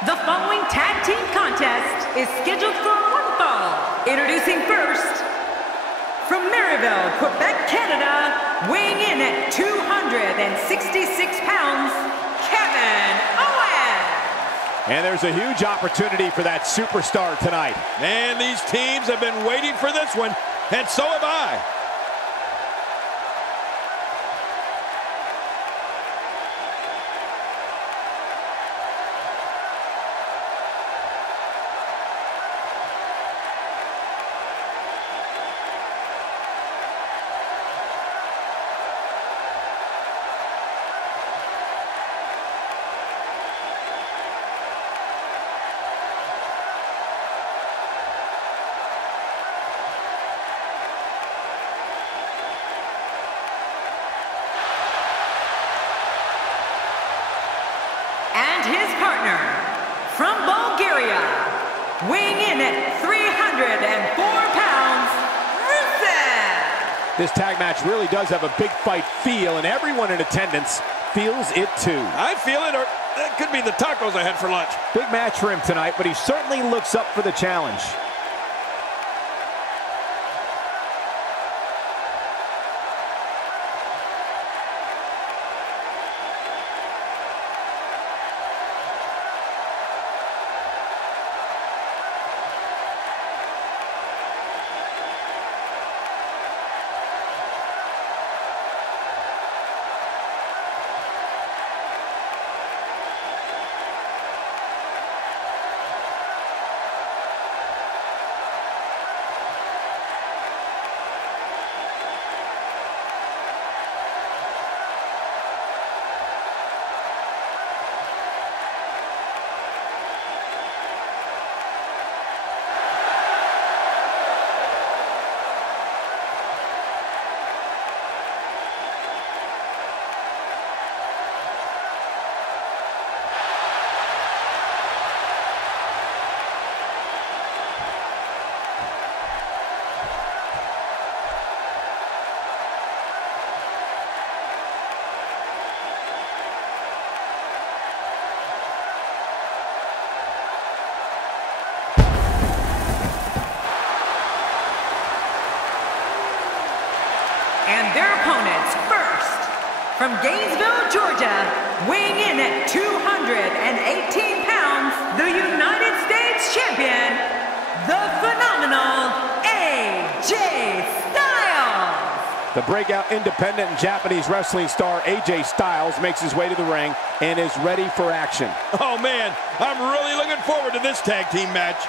The following tag team contest is scheduled for one fall. Introducing first, from Maryville, Quebec, Canada, weighing in at 266 pounds, Kevin Owens. And there's a huge opportunity for that superstar tonight. And these teams have been waiting for this one, and so have I. And his partner, from Bulgaria, weighing in at 304 pounds, Rusev. This tag match really does have a big fight feel, and everyone in attendance feels it too. I feel it, or that could be the tacos I had for lunch. Big match for him tonight, but he certainly looks up for the challenge. And their opponents, first, from Gainesville, Georgia, weighing in at 218 pounds, the United States champion, the phenomenal AJ Styles. The breakout independent and Japanese wrestling star AJ Styles makes his way to the ring and is ready for action. Oh man, I'm really looking forward to this tag team match.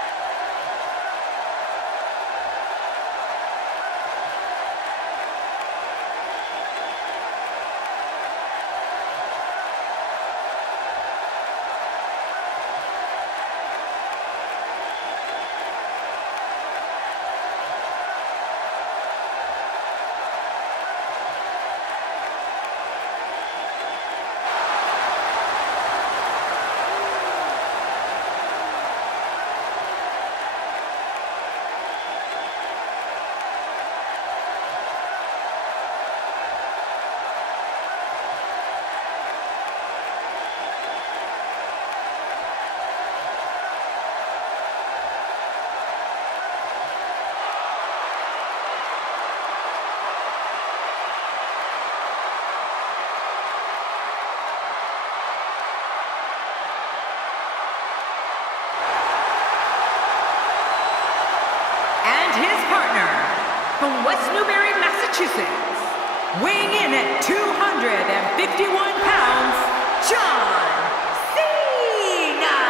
From West Newbury, Massachusetts, weighing in at 251 pounds, John Cena.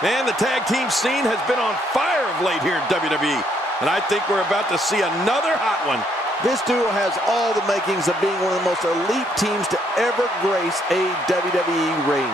Man, the tag team scene has been on fire of late here in WWE, and I think we're about to see another hot one. This duo has all the makings of being one of the most elite teams to ever grace a WWE ring.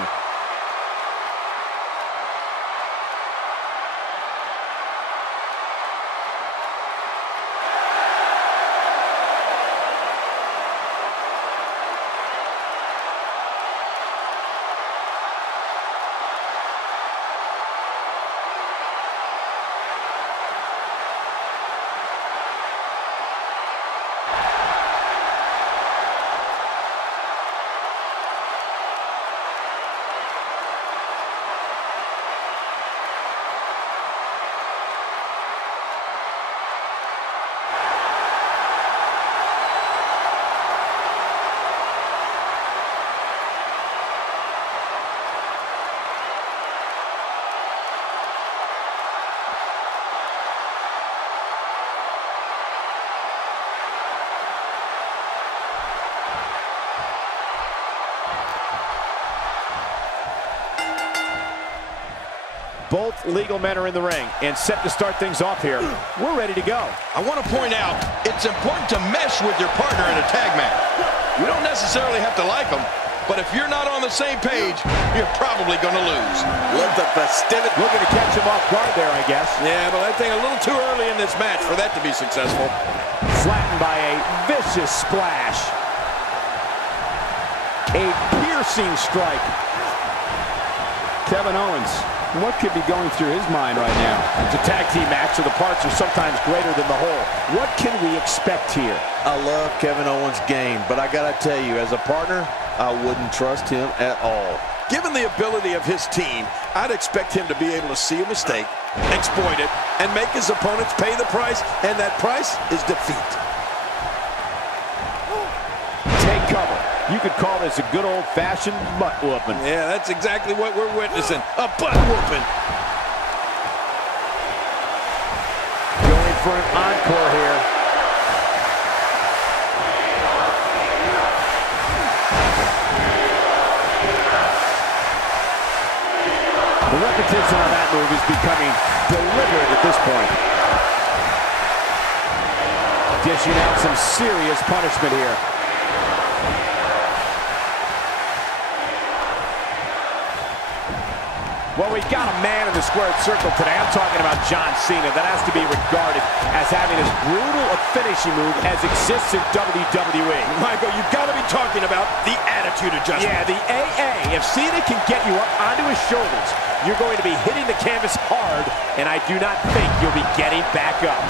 Both legal men are in the ring and set to start things off here. We're ready to go. I want to point out, it's important to mesh with your partner in a tag match. You don't necessarily have to like them, but if you're not on the same page, you're probably going to lose. Let the festivity. Looking to catch him off guard there, I guess. Yeah, but I think a little too early in this match for that to be successful. Flattened by a vicious splash. A piercing strike. Kevin Owens, what could be going through his mind right now? It's a tag team match, so the parts are sometimes greater than the whole. What can we expect here? I love Kevin Owens' game, but I gotta tell you, as a partner, I wouldn't trust him at all. Given the ability of his team, I'd expect him to be able to see a mistake, exploit it, and make his opponents pay the price, and that price is defeat. Take cover. You could call this a good old-fashioned butt whooping. Yeah, that's exactly what we're witnessing. A butt whooping. Going for an encore here. The repetition on that move is becoming deliberate at this point. Dishing out some serious punishment here. Well, we've got a man in the squared circle today. I'm talking about John Cena. That has to be regarded as having as brutal a finishing move as exists in WWE. Michael, you've got to be talking about the attitude adjustment. Yeah, the AA. If Cena can get you up onto his shoulders, you're going to be hitting the canvas hard, and I do not think you'll be getting back up.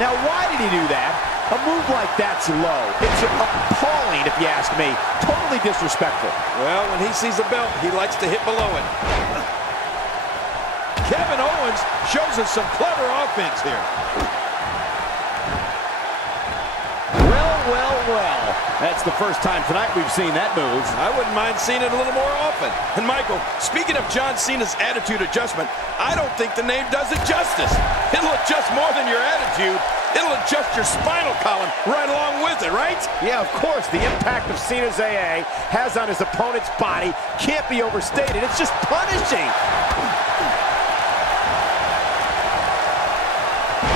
Now, why did he do that? A move like that's low. It's appalling, if you ask me. Totally disrespectful. Well, when he sees a belt, he likes to hit below it. Kevin Owens shows us some clever offense here. Well. That's the first time tonight we've seen that move. I wouldn't mind seeing it a little more often. And Michael, speaking of John Cena's attitude adjustment, I don't think the name does it justice. It'll adjust more than your attitude. It'll adjust your spinal column right along with it, right? Yeah, of course. The impact of Cena's AA has on his opponent's body can't be overstated. It's just punishing.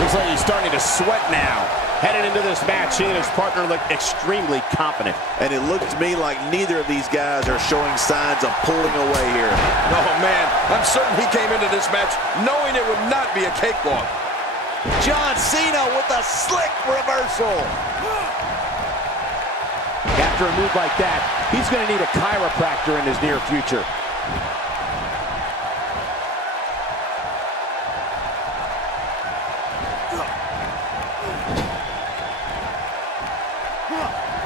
Looks like he's starting to sweat now. Headed into this match, he and his partner look extremely confident. And it looks to me like neither of these guys are showing signs of pulling away here. Oh, man, I'm certain he came into this match knowing it would not be a cakewalk. John Cena with a slick reversal. After a move like that, he's going to need a chiropractor in his near future.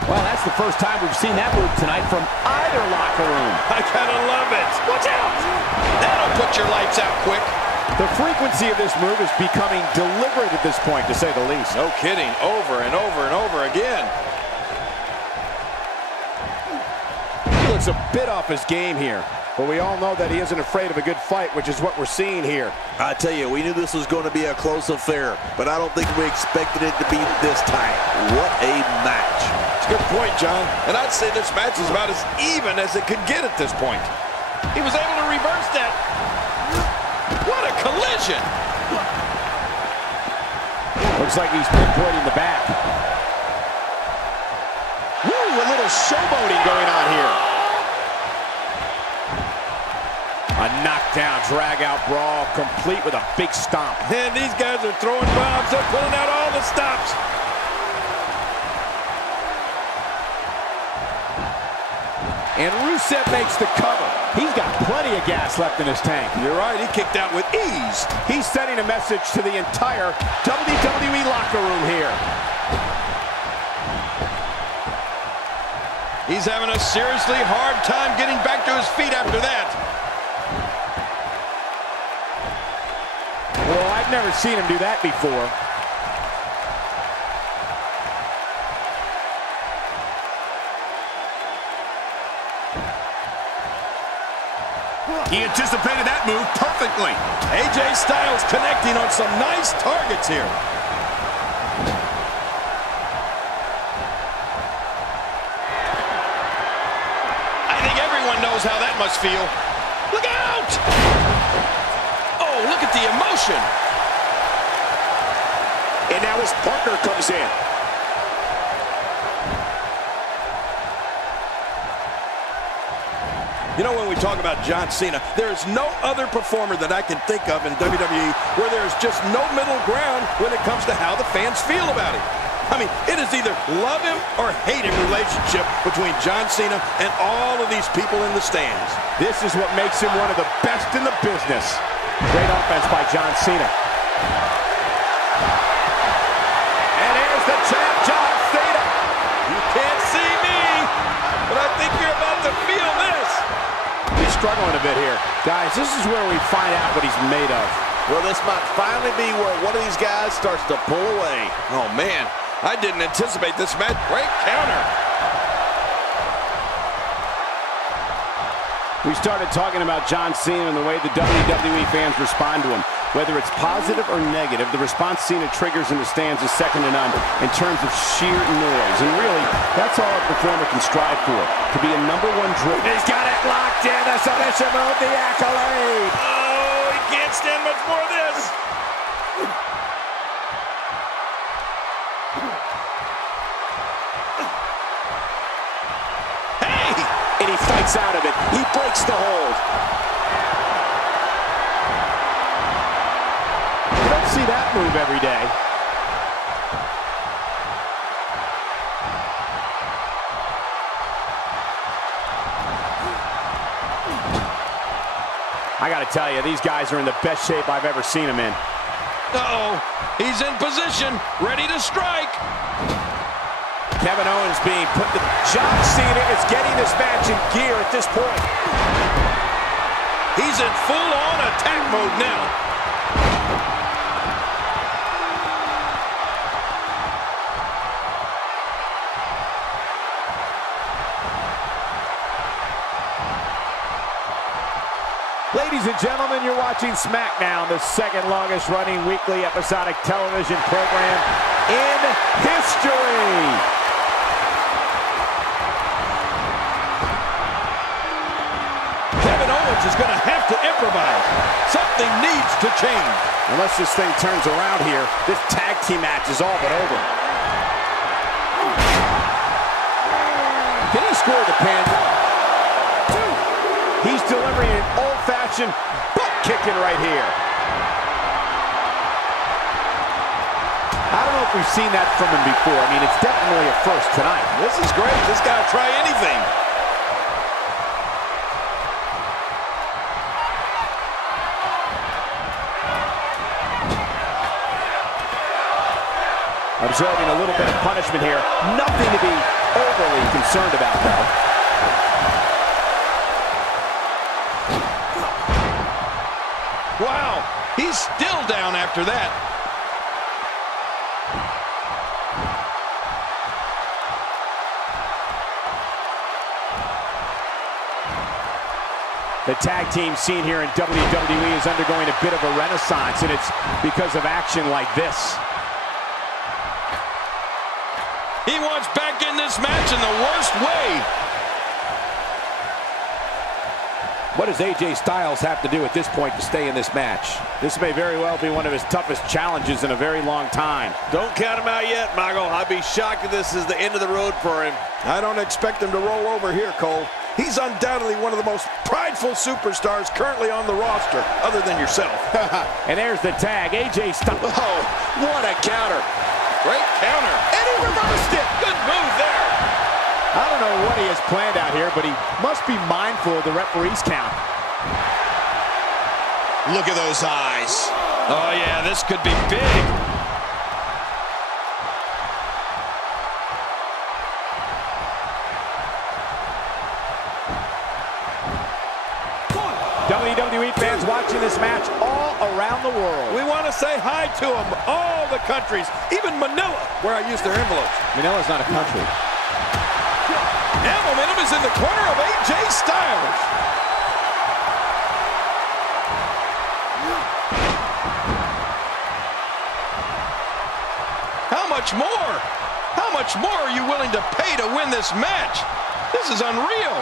Well, that's the first time we've seen that move tonight from either locker room. I kind of love it. Watch out! That'll put your lights out quick. The frequency of this move is becoming deliberate at this point, to say the least. No kidding. Over and over and over again. He looks a bit off his game here. But we all know that he isn't afraid of a good fight, which is what we're seeing here. I tell you, we knew this was going to be a close affair, but I don't think we expected it to be this tight. What a match. It's a good point, John. And I'd say this match is about as even as it could get at this point. He was able to reverse that. What a collision. Looks like he's pinpointing the back. Woo, a little showboating going on here. A knockdown, drag-out brawl, complete with a big stomp. And these guys are throwing bombs. They're pulling out all the stops. And Rusev makes the cover. He's got plenty of gas left in his tank. You're right, he kicked out with ease. He's sending a message to the entire WWE locker room here. He's having a seriously hard time getting back to his feet after that. Well, I've never seen him do that before. He anticipated that move perfectly. AJ Styles connecting on some nice targets here. I think Everyone knows how that must feel. Look out! Oh, look at the emotion. And now his partner comes in. You know, when we talk about John Cena, there's no other performer that I can think of in WWE where there's just no middle ground when it comes to how the fans feel about him. I mean, it is either love him or hate him relationship between John Cena and all of these people in the stands. This is what makes him one of the best in the business. Great offense by John Cena. And here's the champ, John Cena. You can't see me, but I think you're about to feel this. He's struggling a bit here. Guys, this is where we find out what he's made of. Well, this might finally be where one of these guys starts to pull away. Oh, man. I didn't anticipate this match. Great counter. We started talking about John Cena and the way the WWE fans respond to him. Whether it's positive or negative, the response Cena triggers in the stands is second to none in terms of sheer noise. And really, that's all a performer can strive for, to be a #1 draw. He's got it locked in. The submission move, the accolade. Oh, he can't stand much more of this. And he fights out of it. He breaks the hold. You don't see that move every day. I gotta tell you, these guys are in the best shape I've ever seen them in. Uh-oh. He's in position, ready to strike. Kevin Owens being put to... John Cena is getting this match in gear at this point. He's in full-on attack mode now. Ladies and gentlemen, you're watching Smackdown, the second longest running weekly episodic television program in history. Is going to have to improvise. Something needs to change. Unless this thing turns around here, this tag team match is all but over. Can he score the pin? 2. He's delivering an old-fashioned butt kicking right here. I don't know if we've seen that from him before. I mean, it's definitely a first tonight. This is great. This guy will try anything. Observing a little bit of punishment here. Nothing to be overly concerned about, though. Wow, he's still down after that. The tag team scene here in WWE is undergoing a bit of a renaissance, and it's because of action like this. He wants back in this match in the worst way. What does AJ Styles have to do at this point to stay in this match? This may very well be one of his toughest challenges in a very long time. Don't count him out yet, Michael. I'd be shocked if this is the end of the road for him. I don't expect him to roll over here, Cole. He's undoubtedly one of the most prideful superstars currently on the roster, other than yourself. And there's the tag. AJ Styles. Oh, what a counter. Great counter. And he reversed it. Good move there. I don't know what he has planned out here, but he must be mindful of the referee's count. Look at those eyes. Oh, yeah, this could be big. WWE fans watching this match all around the world. We want to say hi to them, all the countries, even Manila, where I use their envelopes. Manila's not a country. Now momentum is in the corner of AJ Styles. How much more? How much more are you willing to pay to win this match? This is unreal.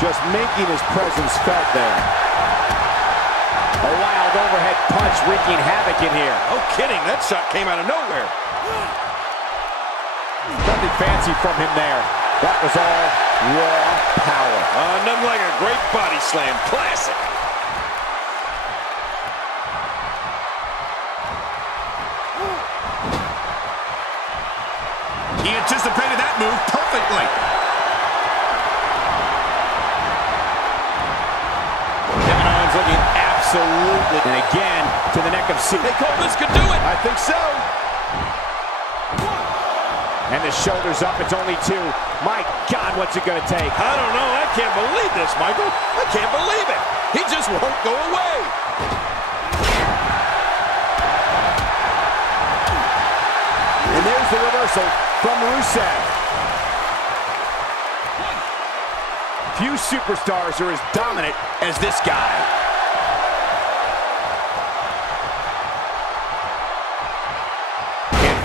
just making his presence felt there. A wild overhead punch wreaking havoc in here. No kidding, that shot came out of nowhere. Nothing fancy from him there. That was all raw power. Nothing like a great body slam. Classic. He anticipated that move perfectly. Kevin Owens looking absolutely. And again, to the neck of Cena. They call this could do it. I think so. And the shoulders up, it's only 2. My God, what's it gonna take? I don't know, I can't believe this, Michael. I can't believe it. He just won't go away. And there's the reversal from Rusev. Few superstars are as dominant as this guy.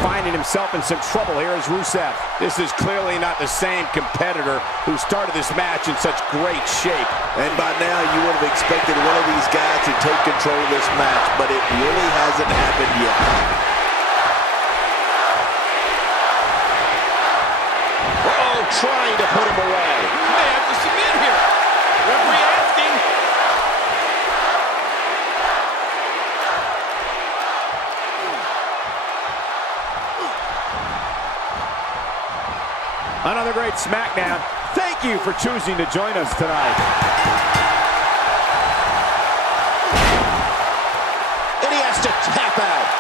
Finding himself in some trouble here is Rusev. This is clearly not the same competitor who started this match in such great shape. And by now you would have expected one of these guys to take control of this match, but it really hasn't happened yet. Uh-oh, trying to put him away. He may have to submit here. Referee asking. Another great Smackdown. Thank you for choosing to join us tonight. And he has to tap out.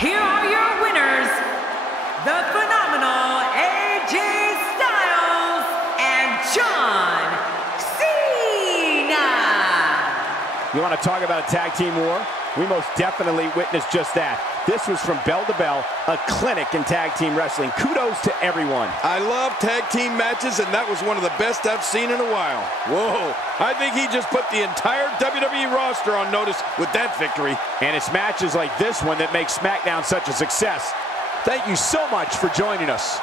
Here are your winners, the phenomenal AJ Styles and John Cena. You want to talk about a tag team war? We most definitely witnessed just that. This was from bell to bell, a clinic in tag team wrestling. Kudos to everyone. I love tag team matches, and that was one of the best I've seen in a while. Whoa, I think he just put the entire WWE roster on notice with that victory. And it's matches like this one that make SmackDown such a success. Thank you so much for joining us.